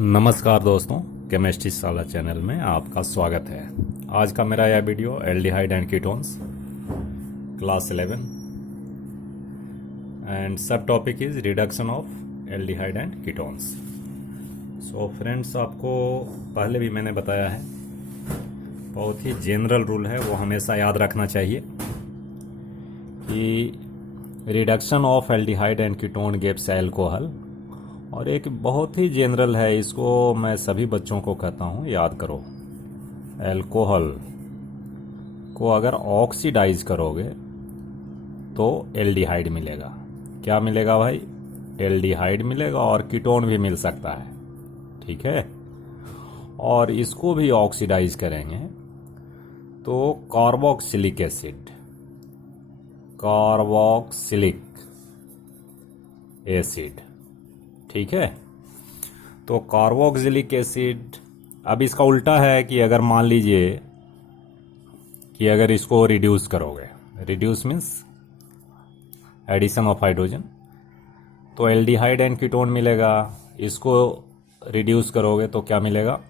नमस्कार दोस्तों, केमिस्ट्री साला चैनल में आपका स्वागत है। आज का मेरा यह video aldehyde and ketones class 11 and subtopic is reduction of aldehyde and ketones. So friends, आपको पहले भी मैंने बताया है, बहुत ही जनरल रूल है, वो हमेशा याद रखना चाहिए कि reduction of aldehyde and ketone gives alcohol. और एक बहुत ही जनरल है, इसको मैं सभी बच्चों को कहता हूँ, याद करो। अल्कोहल को अगर ऑक्सीडाइज करोगे तो एल्डिहाइड मिलेगा। क्या मिलेगा भाई? एल्डिहाइड मिलेगा, और कीटोन भी मिल सकता है, ठीक है। और इसको भी ऑक्सीडाइज करेंगे तो कार्बोक्सिलिक एसिड, कार्बोक्सिलिक एसिड, ठीक है। तो कार्बोक्सिलिक एसिड, अब इसका उल्टा है कि अगर मान लीजिए कि अगर इसको रिड्यूस करोगे, reduce means addition of hydrogen, तो एल्डिहाइड एंड कीटोन मिलेगा। इसको रिड्यूस करोगे तो क्या मिलेगा?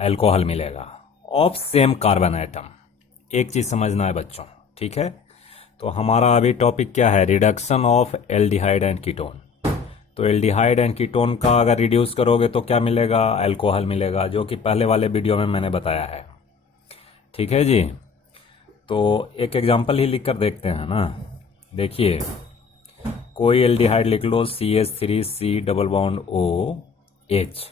अल्कोहल मिलेगा ऑफ सेम कार्बन एटम। एक चीज समझना है बच्चों, ठीक है। तो हमारा अभी टॉपिक क्या है? Reduction of aldehyde and ketone. तो एल्डिहाइड एंड कीटोन का अगर रिड्यूस करोगे तो क्या मिलेगा? अल्कोहल मिलेगा, जो कि पहले वाले वीडियो में मैंने बताया है, ठीक है जी। तो एक एग्जांपल ही लिख कर देखते हैं ना। देखिए, कोई एल्डिहाइड लिख लो, CH3C डबल बॉन्ड OH,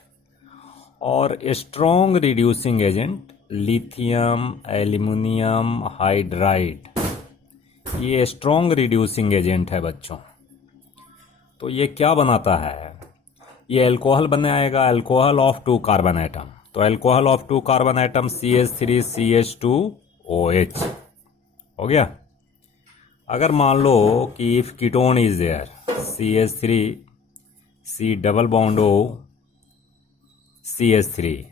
और strong reducing agent lithium aluminium hydride. ये स्ट्रॉन्ग रिड्यूसिंग एजेंट है बच्चों। तो ये क्या बनाता है? ये अल्कोहल बनाएगा, अल्कोहल ऑफ 2 कार्बन एटम। तो alcohol of 2 carbon atom CH3CH2OH हो गया। अगर मान लो कि if ketone is there, CH3C double bond O CH3,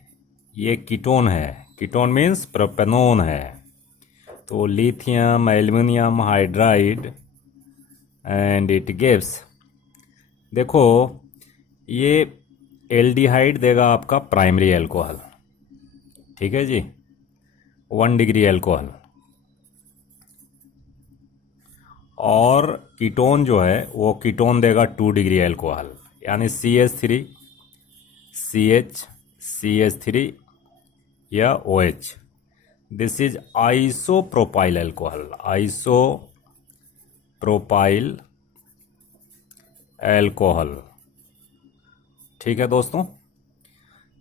ये कीटोन है। कीटोन मीन्स प्रोपेनोन है। तो lithium aluminium hydride and it gives, देखो ये एल्डिहाइड देगा आपका प्राइमरी अल्कोहल, ठीक है जी, 1 डिग्री अल्कोहल। और कीटोन जो है वो कीटोन देगा 2 डिग्री अल्कोहल, यानी CH3 CH CH3 या OH। This is isopropyl alcohol, isopropyl alcohol, ठीक है दोस्तों।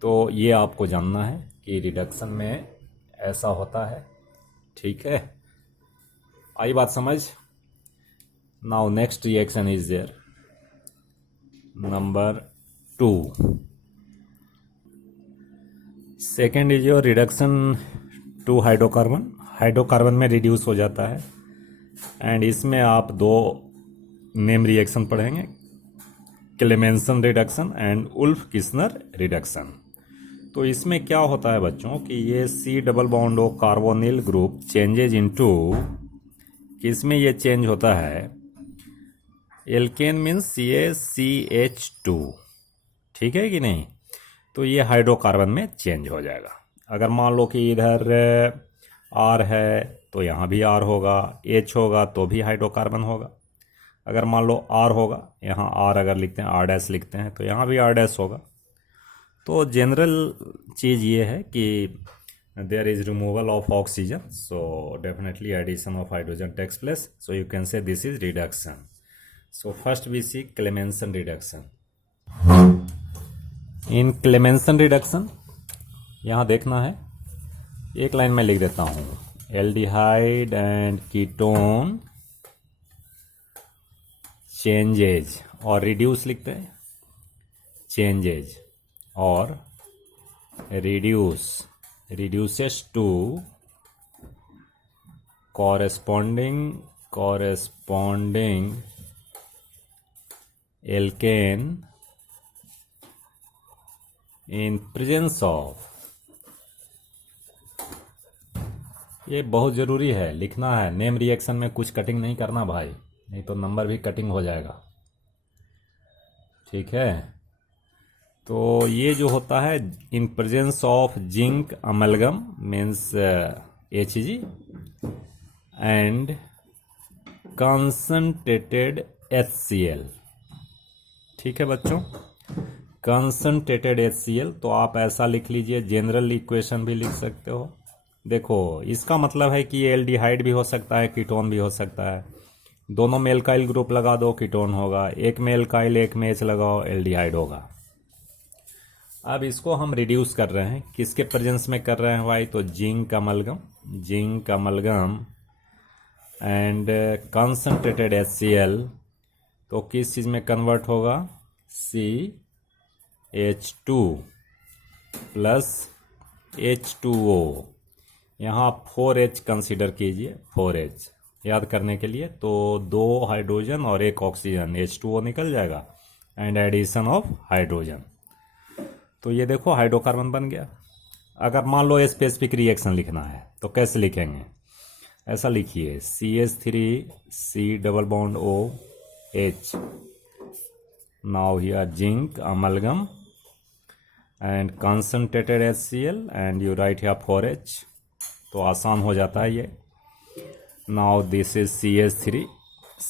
तो ये आपको जानना है कि रिडक्शन में ऐसा होता है, ठीक है। आई बात समझ? Now next reaction is there, number 2। Second is your reduction to hydrocarbon. Hydrocarbon में रिड्यूस हो जाता है, एंड इसमें आप 2 नेम रिएक्शन पढ़ेंगे, Clemmensen reduction and Wolff Kishner reduction. तो इसमें क्या होता है बच्चों कि ये C double bond O carbonyl group changes into, किसमें ये चेंज होता है? एल्केन मीन्स CaCH2, ठीक है कि नहीं। तो ये हाइड्रोकार्बन में चेंज हो जाएगा। अगर मान लो कि इधर R है तो यहाँ भी R होगा, H होगा तो भी हाइड्रोकार्बन होगा। अगर मान लो R होगा, यहाँ R अगर लिखते हैं, R' लिखते हैं, तो यहाँ भी R' होगा। तो जनरल चीज़ ये है कि there is removal of oxygen, so definitely addition of hydrogen takes place, so you can say this is reduction. So first we see Clemmensen reduction. In Clemmensen reduction यहाँ देखना है, एक लाइन में लिख देता हूँ, एल्डिहाइड एंड कीटोन चेंजेज, और रिड्यूस लिखते हैं, चेंजेज और reduces to corresponding alkane in presence of, ये बहुत ज़रूरी है, लिखना है। नेम रिएक्शन में कुछ कटिंग नहीं करना भाई, नहीं तो नंबर भी कटिंग हो जाएगा, ठीक है। तो ये जो होता है इन presence of zinc amalgam means Hg and concentrated HCl। ठीक है बच्चों, कंसंट्रेटेड HCl। तो आप ऐसा लिख लीजिए, जनरल इक्वेशन भी लिख सकते हो। देखो इसका मतलब है कि ये एल्डिहाइड भी हो सकता है, कीटोन भी हो सकता है। दोनों में एल्काइल ग्रुप लगा दो, कीटोन होगा। एक में एल्काइल एक में H लगाओ, एल्डिहाइड होगा। अब इसको हम रिड्यूस कर रहे हैं, किसके प्रेजेंस में कर रहे हैं भाई? तो zinc amalgam and concentrated HCl। तो किस चीज़ में कन्वर्ट होगा? CH2 plus H2O। यहाँ 4H कंसीडर कीजिए, 4H याद करने के लिए। तो 2 हाइड्रोजन और 1 ऑक्सीजन, H2O निकल जाएगा एंड एडिशन ऑफ हाइड्रोजन। तो ये देखो हाइड्रोकार्बन बन गया। अगर मान लो स्पेसिफिक रिएक्शन लिखना है तो कैसे लिखेंगे? ऐसा लिखिए CH3C double bond OH। Now here zinc amalgam and concentrated HCl and you right here 4H। तो आसान हो जाता है ये। Now this is CH3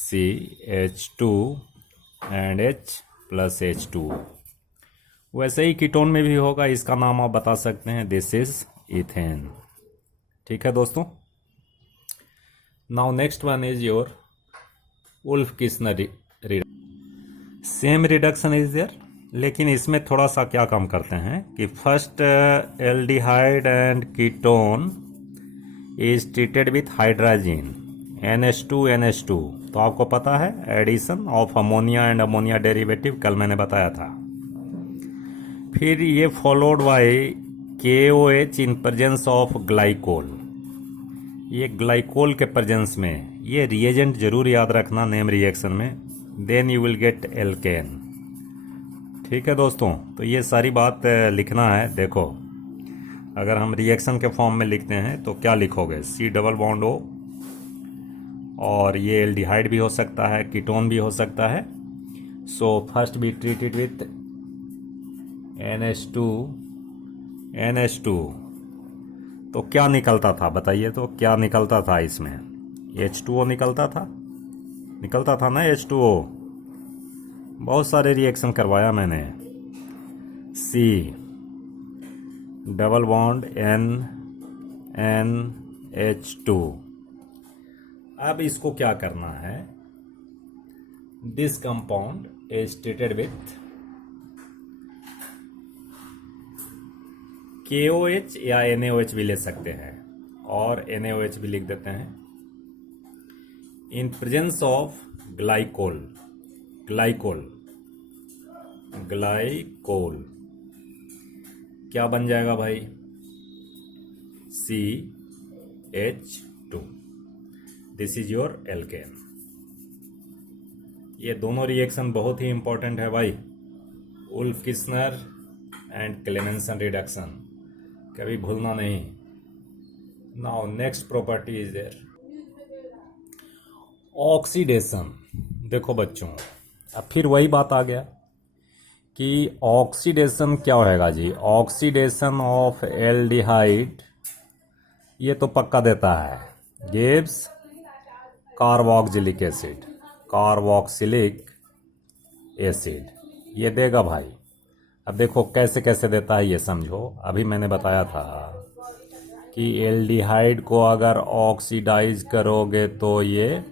CH2 and H plus H2O। वैसे ही कीटोन में भी होगा, इसका नाम आप बता सकते हैं, दिस इज इथेन। ठीक है दोस्तों। Now next one is your Wolff Kishner reduction. Same reduction is there, लेकिन इसमें थोड़ा सा क्या काम करते हैं कि first aldehyde and ketone is treated with hydrogen NH2। तो आपको पता है addition of ammonia and ammonia derivative कल मैंने बताया था। फिर ये followed by KOH in presence of glycol. ये ग्लाइकोल के प्रेजेंस में ये रिएजेंट जरूर याद रखना नेम रिएक्शन में, then you will get alkane. ठीक है दोस्तों, तो ये सारी बात लिखना है। देखो अगर हम रिएक्शन के फॉर्म में लिखते हैं तो क्या लिखोगे? C डबल बॉन्ड O, और ये एल्डिहाइड भी हो सकता है, कीटोन भी हो सकता है। So first be treated with NH2। तो क्या निकलता था बताइए? तो क्या निकलता था इसमें? H2O निकलता था ना H2O। बहुत सारे रिएक्शन करवाया मैंने। C double bond NH2। अब इसको क्या करना है? This compound is treated with KOH या NaOH भी ले सकते हैं, और NaOH भी लिख देते हैं। इन प्रेजेंस ऑफ ग्लाइकोल क्या बन जाएगा भाई? CH2। This is your alkane. ये दोनों रिएक्शन बहुत ही इंपॉर्टेंट है भाई, वुल्फ-किस्नर एंड क्लेमेंसन रिडक्शन, कभी भूलना नहीं। Now next property is there oxidation. देखो बच्चों, अब फिर वही बात आ गया कि ऑक्सीडेशन क्या होएगा जी? ऑक्सीडेशन ऑफ एल्डिहाइड ये तो पक्का देता है, गिव्स कार्बोक्सिलिक एसिड ये देगा भाई। अब देखो कैसे कैसे देता है ये समझो। अभी मैंने बताया था कि एल्डिहाइड को अगर ऑक्सीडाइज करोगे तो ये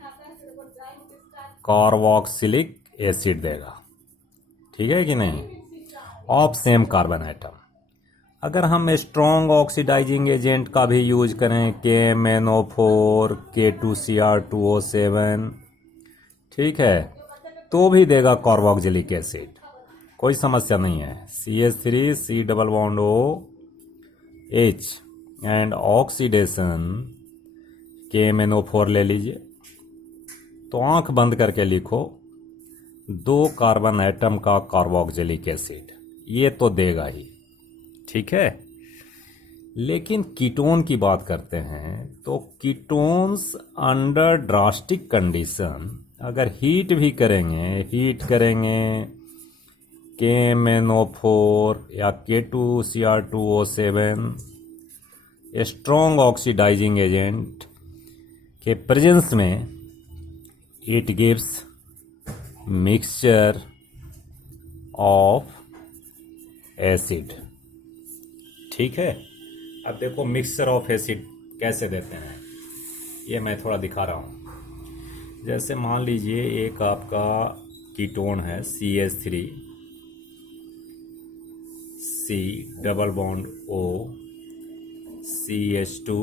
कार्बोक्सिलिक एसिड देगा, ठीक है कि नहीं, ऑफ सेम कार्बन एटम। अगर हम स्ट्रॉन्ग ऑक्सीडाइजिंग एजेंट का भी यूज करें, KMnO4 K2Cr2O7, ठीक है, तो भी देगा कार्बोक्सिलिक एसिड, कोई समस्या नहीं है। CH3 C double bond OH and oxidation KMnO4 ले लीजिए। तो आंख बंद करके लिखो 2 कार्बन एटम का कार्बोक्सिलिक एसिड, ये तो देगा ही, ठीक है। लेकिन कीटोन की बात करते हैं तो कीटोन्स अंडर ड्रास्टिक कंडीशन अगर हीट करेंगे KMnO4 या K2Cr2O7 स्ट्रॉन्ग ऑक्सीडाइजिंग एजेंट के प्रेजेंस में it gives mixture of acid. ठीक है, अब देखो मिक्सचर ऑफ एसिड कैसे देते हैं, ये मैं थोड़ा दिखा रहा हूँ। जैसे मान लीजिए एक आपका कीटोन है CH3, C double bond O, CH2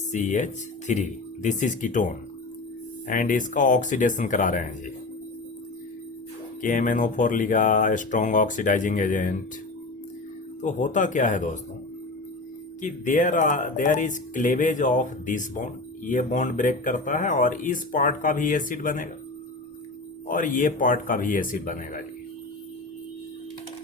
CH3, this is ketone and इसका ऑक्सीडेशन करा रहे हैं जी। KMnO4 लिखा स्ट्रॉन्ग ऑक्सीडाइजिंग एजेंट। तो होता क्या है दोस्तों कि there is cleavage of this bond, ये बॉन्ड ब्रेक करता है और इस पार्ट का भी एसिड बनेगा और ये पार्ट का भी एसिड बनेगा जी।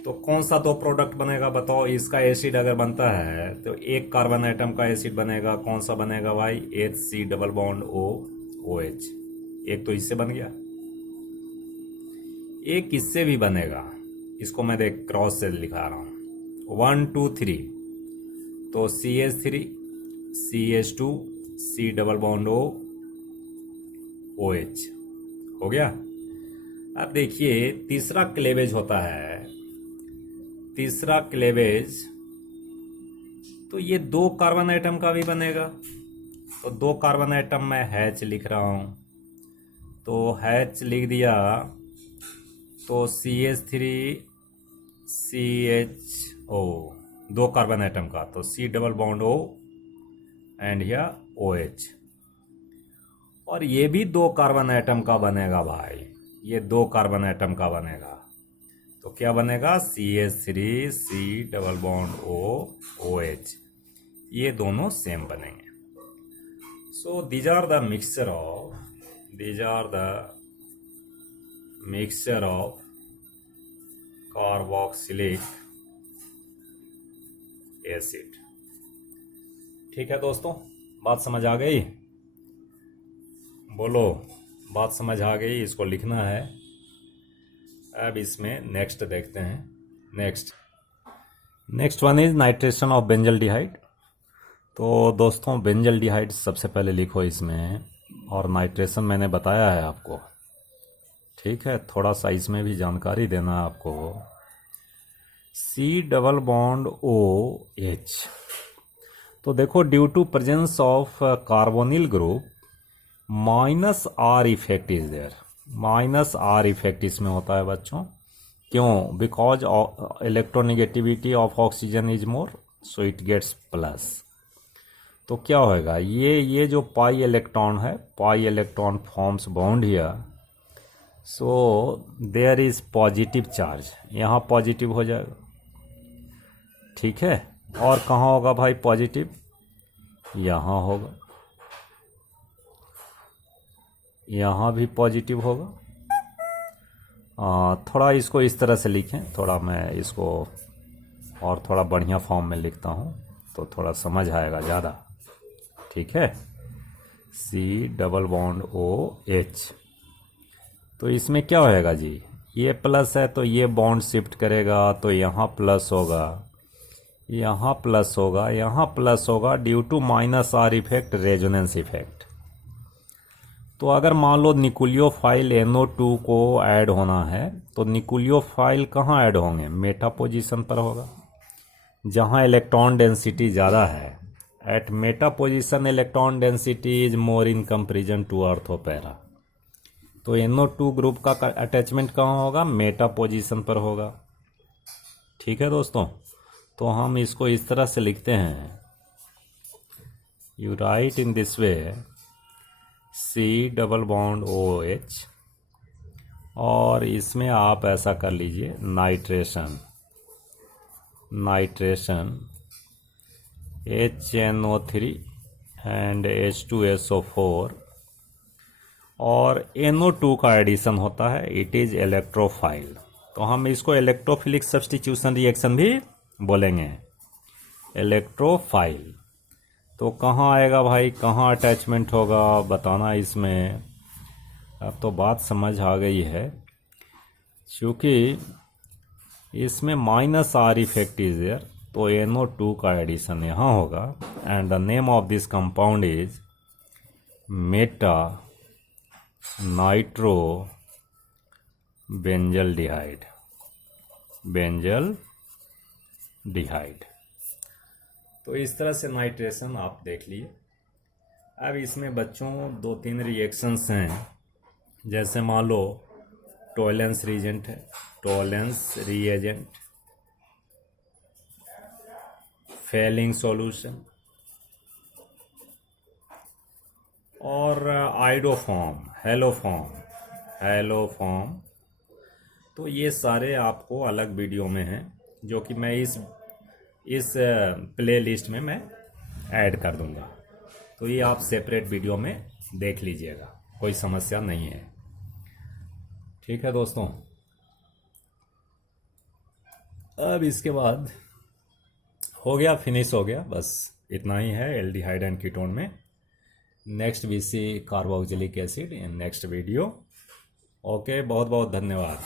तो कौन सा दो प्रोडक्ट बनेगा बताओ। इसका एसिड अगर बनता है तो एक कार्बन आइटम का एसिड बनेगा, कौन सा बनेगा भाई, HC double bond O OH। एक तो इससे बन गया, एक इससे भी बनेगा। इसको मैं देख क्रॉस से लिखा रहा हूं, 1 2 3, तो CH3 CH2 C double bond O OH हो गया। अब देखिए तीसरा क्लेवेज होता है, तीसरा क्लेवेज, तो ये दो कार्बन आइटम का भी बनेगा। तो दो कार्बन आइटम मैं H लिख रहा हूं, तो H लिख दिया, तो CH3 CHO दो कार्बन आइटम का, तो C double bond O and here OH। और ये भी दो कार्बन आइटम का बनेगा भाई, ये दो कार्बन आइटम का बनेगा। तो क्या बनेगा, CH3 C double bond O OH, ये दोनों सेम बनेंगे। So these are the mixture of carboxylic acid. ठीक है दोस्तों, बात समझ आ गई? बोलो बात समझ आ गई, इसको लिखना है। अब इसमें नेक्स्ट देखते हैं। Next one is nitration of benzaldehyde. तो दोस्तों बेंजल्डिहाइड सबसे पहले लिखो इसमें, और नाइट्रेशन मैंने बताया है आपको। ठीक है, थोड़ा सा इसमें भी जानकारी देना है आपको। C डबल बॉन्ड OH, तो देखो due to presence of carbonyl group -R effect is there. -R effect इसमें होता है बच्चों, क्यों? Because electronegativity of oxygen is more, so it gets plus. तो क्या होएगा, ये जो पाई इलेक्ट्रॉन है, pi electron forms bond here, so there is positive charge, यहाँ पॉजिटिव हो जाएगा। ठीक है, और कहाँ होगा भाई पॉजिटिव, यहाँ होगा, यहाँ भी पॉजिटिव होगा। थोड़ा इसको इस तरह से लिखें, थोड़ा मैं इसको और थोड़ा बढ़िया फॉर्म में लिखता हूँ तो थोड़ा समझ आएगा ज़्यादा। ठीक है, C डबल बॉन्ड OH, तो इसमें क्या होएगा जी, ये प्लस है तो ये बॉन्ड शिफ्ट करेगा, तो यहाँ प्लस होगा, यहाँ प्लस होगा, यहाँ प्लस होगा, due to -R effect, resonance effect. तो अगर मान लो न्यूक्लियोफाइल NO2 को ऐड होना है, तो न्यूक्लियोफाइल कहाँ ऐड होंगे, मेटा पोजीशन पर होगा, जहाँ इलेक्ट्रॉन डेंसिटी ज़्यादा है। At meta position electron density is more in comparison to ortho और पैरा। तो NO2 ग्रुप का अटैचमेंट कहाँ होगा, मेटा पोजीशन पर होगा। ठीक है दोस्तों, तो हम इसको इस तरह से लिखते हैं, you right in this way, C double bond OH, और इसमें आप ऐसा कर लीजिए नाइट्रेशन HNO3 एंड H2SO4, और NO2 का एडिशन होता है, इट इज इलेक्ट्रोफाइल। तो हम इसको इलेक्ट्रोफिलिक सब्स्टिट्यूशन रिएक्शन भी बोलेंगे, इलेक्ट्रोफाइल। तो कहाँ आएगा भाई, कहाँ अटैचमेंट होगा बताना इसमें। अब तो बात समझ आ गई है। क्योंकि इसमें -R इफेक्ट इज देयर, तो NO2 का एडिशन यहाँ होगा and the name of this compound is Meta nitro benzaldehyde. तो इस तरह से नाइट्रेशन आप देख लिए। अब इसमें बच्चों 2-3 रिएक्शंस हैं, जैसे मान लो टॉलरेंस रिएजेंट है, टॉलरेंस रिएजेंट, फेलिंग सॉल्यूशन और आइडोफॉर्म, हेलोफॉर्म। तो ये सारे आपको अलग वीडियो में हैं, जो कि मैं इस प्ले लिस्ट में मैं ऐड कर दूंगा। तो ये आप सेपरेट वीडियो में देख लीजिएगा, कोई समस्या नहीं है। ठीक है दोस्तों, अब इसके बाद हो गया, फिनिश हो गया, बस इतना ही है एल्डिहाइड एंड कीटोन में। Next we see carboxylic acid in next video. Okay, बहुत बहुत धन्यवाद।